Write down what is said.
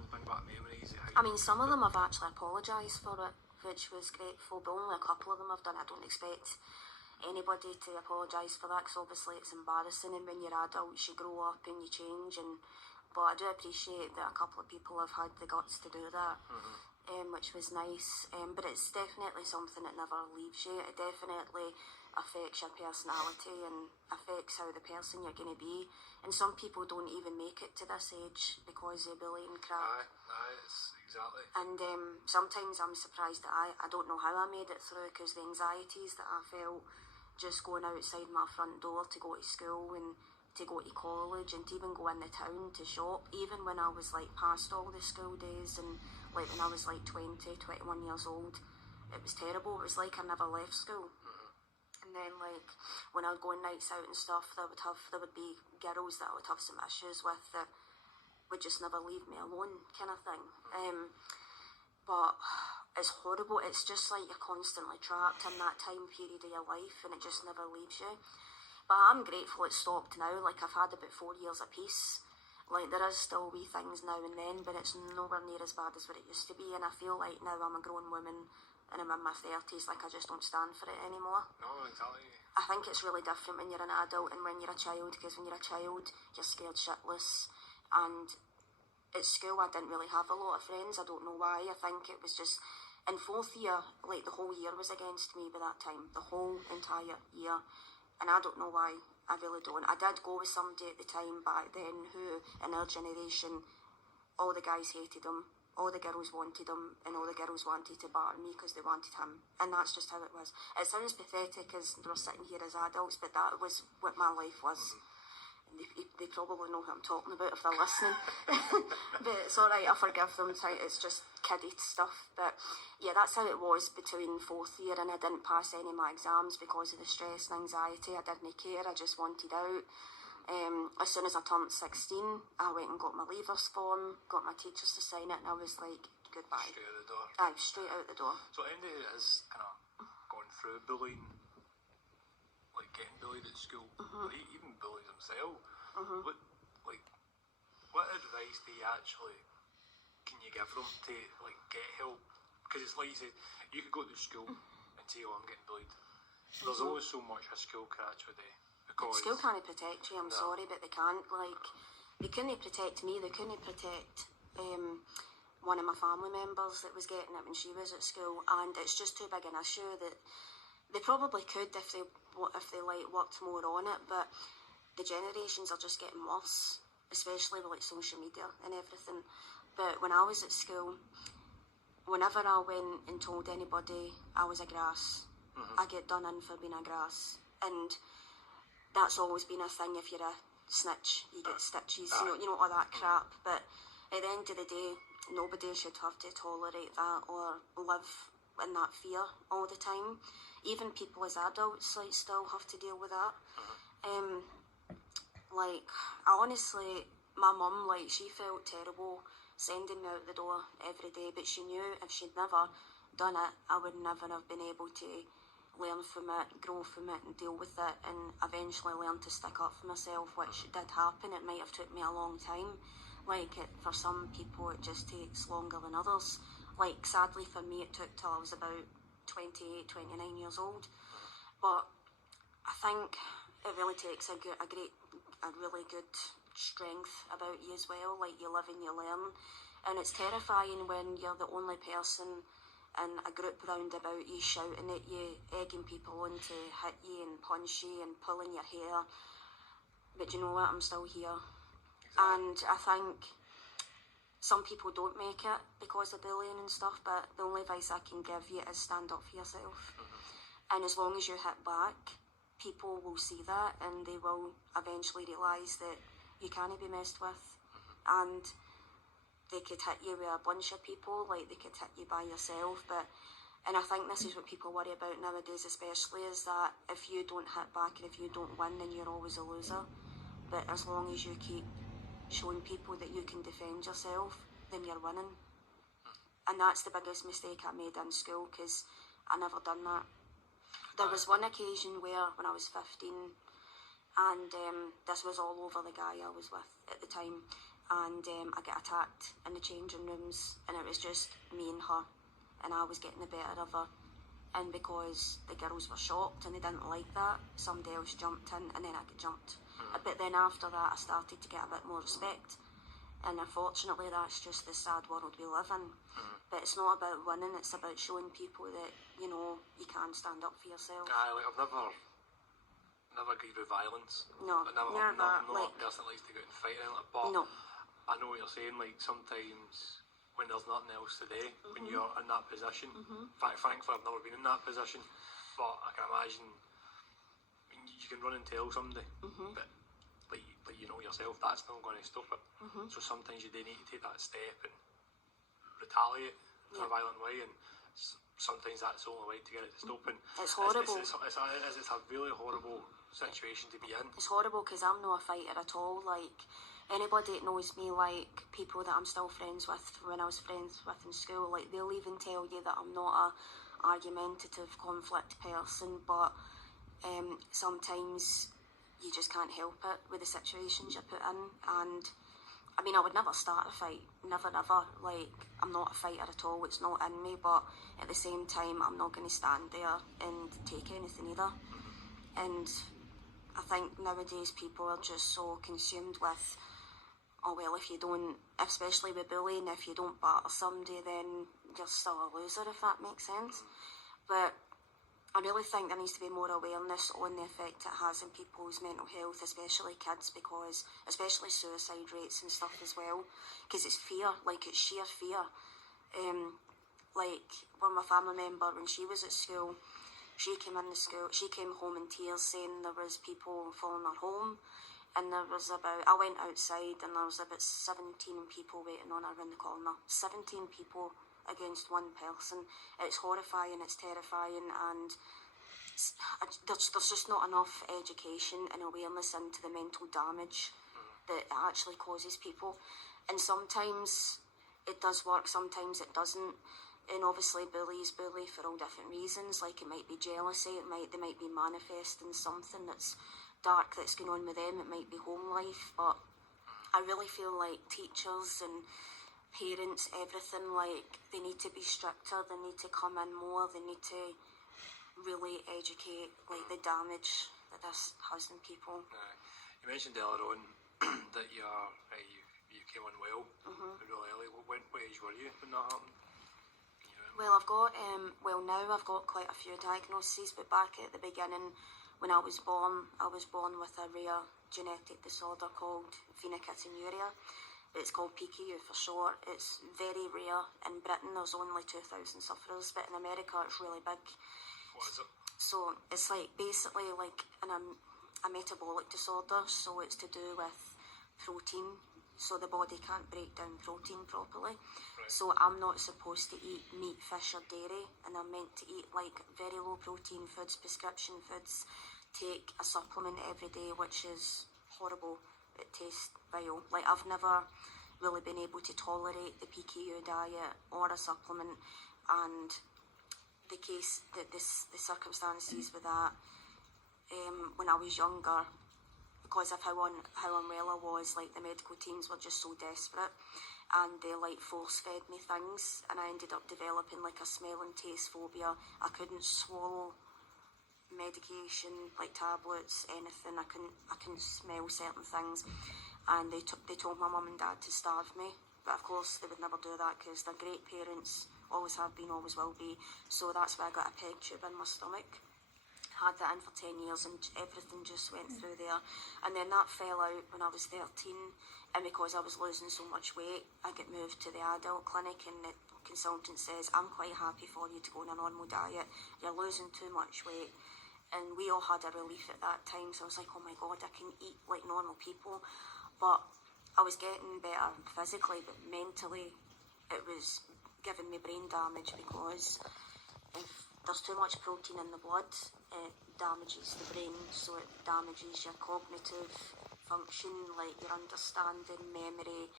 and think back memories? I mean, some of them have actually apologised for it, which was grateful, but only a couple of them have done it. I don't expect anybody to apologise for that, because obviously it's embarrassing, and when you're adults you grow up and you change, but I do appreciate that a couple of people have had the guts to do that, which was nice, but it's definitely something that never leaves you. It definitely affects your personality and affects how the person you're going to be, and some people don't even make it to this age because of bullying crap. It's exactly. And sometimes I'm surprised that I don't know how I made it through, because the anxieties that I felt just going outside my front door to go to school and to go to college and to even go in the town to shop, even when I was like past all the school days and like when I was like 20, 21 years old, it was terrible. It was like I never left school. And then like when I would go on nights out and stuff, there would be girls that I would have some issues with that would just never leave me alone, kind of thing. But it's horrible. It's just like you're constantly trapped in that time period of your life, and it just never leaves you. But I'm grateful it stopped now. Like, I've had about 4 years of peace. Like, there is still wee things now and then, but it's nowhere near as bad as what it used to be. And I feel like now I'm a grown woman and I'm in my 30s, like, I just don't stand for it anymore. No, exactly. I think it's really different when you're an adult and when you're a child, because when you're a child, you're scared shitless. And at school, I didn't really have a lot of friends. I don't know why. I think it was just in fourth year, like the whole year was against me by that time, the whole entire year. And I don't know why. I really don't. I did go with somebody at the time back then who, in our generation, all the guys hated him, all the girls wanted him, and all the girls wanted to bar me because they wanted him. And that's just how it was. It sounds pathetic as we're sitting here as adults, but that was what my life was. They probably know who I'm talking about if they're listening. But it's alright, I forgive them, it's just kiddie stuff. But yeah, that's how it was between fourth year, and I didn't pass any of my exams because of the stress and anxiety. I didn't care, I just wanted out. As soon as I turned 16, I went and got my leavers form, got my teachers to sign it, and I was like, goodbye. Straight out the door. Aye, straight out the door. So anybody that has kind of gone through bullying, like getting bullied at school, like even bullies themselves, what advice do you actually can you give them to like get help? Because it's like you said, you could go to school and say, "Oh, I'm getting bullied." There's always so much a school can actually do. Because school can't protect you. I'm sorry, but they can't. Like, they couldn't protect me. They couldn't protect one of my family members that was getting it when she was at school, and it's just too big an issue that they probably could if they like worked more on it, but the generations are just getting worse, especially with like social media and everything. But when I was at school, whenever I went and told anybody I was a grass, I get done in for being a grass, and that's always been a thing. If you're a snitch, you get stitches, you know all that crap. But at the end of the day, nobody should have to tolerate that or live in that fear all the time. Even people as adults like still have to deal with that. Like, I honestly, my mum, like, she felt terrible sending me out the door every day, but she knew if she'd never done it, I would never have been able to learn from it, grow from it, and deal with it, and eventually learn to stick up for myself, which did happen. It might have took me a long time. Like, for some people, it just takes longer than others. Like, sadly for me, it took till I was about 28, 29 years old. But I think it really takes a really good strength about you as well. Like, you live and you learn. And it's terrifying when you're the only person in a group round about you, shouting at you, egging people on to hit you and punch you and pulling your hair. But you know what? I'm still here. And I think some people don't make it because of bullying and stuff, but the only advice I can give you is stand up for yourself. And as long as you hit back, people will see that and they will eventually realise that you can't be messed with. And they could hit you with a bunch of people, like they could hit you by yourself. And I think this is what people worry about nowadays especially, is that if you don't hit back and if you don't win, then you're always a loser. But as long as you keep showing people that you can defend yourself, then you're winning. And that's the biggest mistake I made in school, because I never done that. There was one occasion where, when I was 15, and this was all over the guy I was with at the time, and I get attacked in the changing rooms, and it was just me and her, and I was getting the better of her. And because the girls were shocked and they didn't like that, somebody else jumped in, and then I got jumped. But then after that, I started to get a bit more respect. And unfortunately, that's just the sad world we live in. But it's not about winning, it's about showing people that, you know, you can stand up for yourself. Like, I've never agreed with violence. No, I'm not a person that likes to go out and fight anything, but no. I know what you're saying, like, sometimes when there's nothing else to do, when you're in that position. In fact, thankfully I've never been in that position, but I can imagine you can run and tell somebody, but like you know yourself, that's not going to stop it. So sometimes you do need to take that step and retaliate in a violent way, and sometimes that's the only way to get it to stop. And it's horrible. It's a really horrible situation to be in. It's horrible because I'm not a fighter at all. Like, anybody that knows me, like people that I'm still friends with when I was friends with in school, like they'll even tell you that I'm not a argumentative conflict person, but sometimes you just can't help it with the situations you're put in. And I mean, I would never start a fight, never. Like, I'm not a fighter at all, it's not in me, but at the same time, I'm not going to stand there and take anything either. And I think nowadays people are just so consumed with, oh well, if you don't, especially with bullying, if you don't batter somebody, then you're still a loser, if that makes sense. But I really think there needs to be more awareness on the effect it has on people's mental health, especially kids, because especially suicide rates and stuff as well, because it's fear, like it's sheer fear. Like one of my family member, when she was at school, she came home in tears saying there was people following her home, and I went outside and there was about 17 people waiting on her around the corner. 17 people against one person. It's horrifying, it's terrifying, and there's just not enough education and awareness into the mental damage that it actually causes people. And sometimes it does work, sometimes it doesn't. And obviously bullies bully for all different reasons. Like, it might be jealousy, they might be manifesting something that's dark that's going on with them, it might be home life. But I really feel like teachers and parents, everything, like, they need to be stricter, they need to come in more, they need to really educate, like, the damage that this has in people. You mentioned earlier on that you came on well really early. What age were you when that happened? Well, now I've got quite a few diagnoses, but back at the beginning, when I was born with a rare genetic disorder called Phenylketonuria. It's called PKU for short. It's very rare. In Britain, there's only 2,000 sufferers, but in America, it's really big. What is it? So it's like basically like a metabolic disorder. So it's to do with protein. So the body can't break down protein properly. Right. So I'm not supposed to eat meat, fish or dairy, and I'm meant to eat like very low protein foods, prescription foods, take a supplement every day, which is horrible. It tastes vile. Like, I've never really been able to tolerate the PKU diet or a supplement, and the circumstances with that, when I was younger, because of how unwell I was, like, the medical teams were just so desperate, and they like force fed me things, and I ended up developing like a smell and taste phobia. I couldn't swallow medication, like tablets, anything. I couldn't smell certain things, and they told my mum and dad to starve me, but of course they would never do that because they're great parents, always have been, always will be. So that's why I got a peg tube in my stomach. Had that in for 10 years, and everything just went through there. And then that fell out when I was 13, and because I was losing so much weight, I got moved to the adult clinic, and the consultant says, I'm quite happy for you to go on a normal diet, you're losing too much weight. And we all had a relief at that time, so I was like, oh my god, I can eat like normal people. But I was getting better physically, but mentally it was giving me brain damage, because if there's too much protein in the blood, it damages the brain, so it damages your cognitive function, like your understanding, memory,